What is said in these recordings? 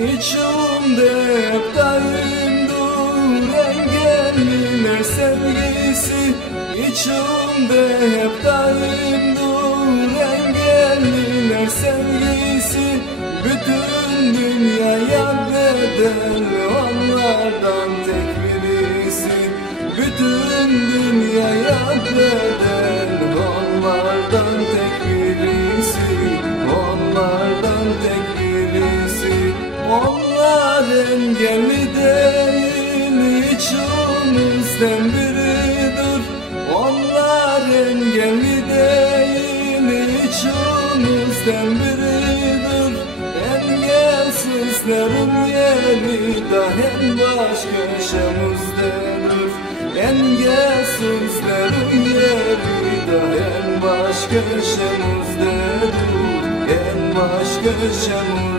içimde hep daimdur Engelliler sevgisi. İçimde hep daimdur Engelliler sevgisi. Bütün dünyaya bedel Onlardan tek birisi. Bütün dünyaya içimizden biridir. Onlar engelli değil içimizden biridir. Engelsizlerin yeri dahi baş köşemizdedir. Engelsizlerin yeri dahi en baş köşemizdedir. En baş köşemizdedir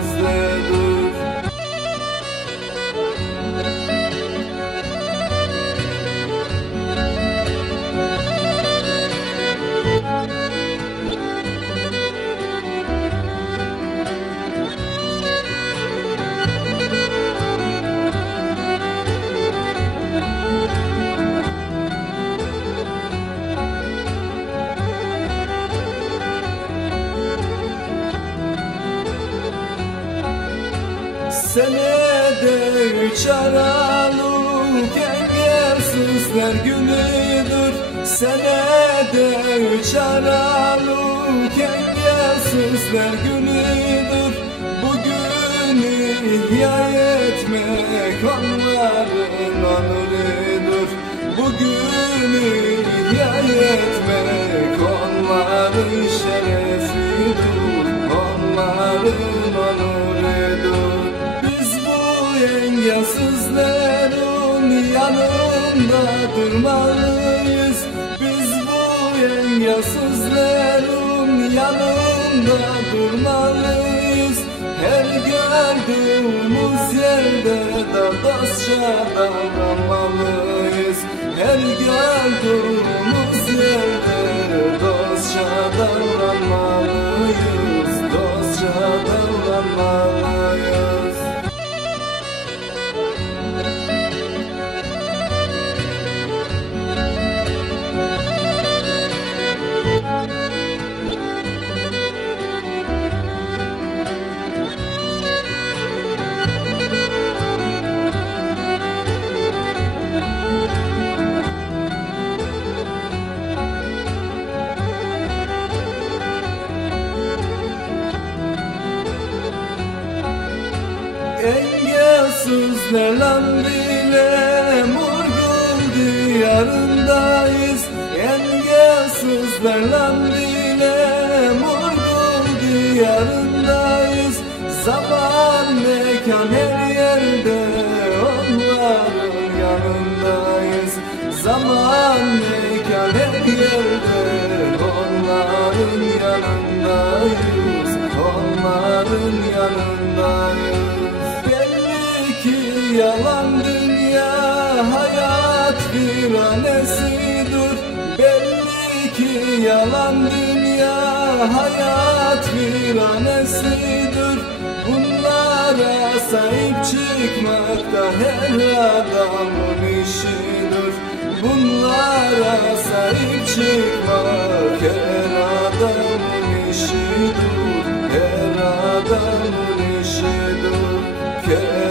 Senede üç Aralık engelsizler günüdür. Senede üç Aralık engelsizler günüdür. Bugünü ihya etmek onların onuridir Bugünü bu engelsizlerin yanında durmalıyız. Biz bu engelsizlerin yanında durmalıyız. Her gördüğümüz yerde de dostça davranmalıyız. Her gördüğümüz yerde dostça davranmalıyız. Dostça davranmalıyız Engelsizlerle bile Murgul diyarındayız. Engelsizlerle bile Murgul diyarındayız. Zaman mekan her yerde Onların yanındayız. Zaman mekan her yerde Onların yanındayız. Onların yanındayız yalan dünya hayat viranesidir Belli ki yalan dünya hayat viranesidir Bunlara sahip çıkmak da her adamın işidir Bunlara sahip çıkmak her adamın işidir Her adamın işidir Her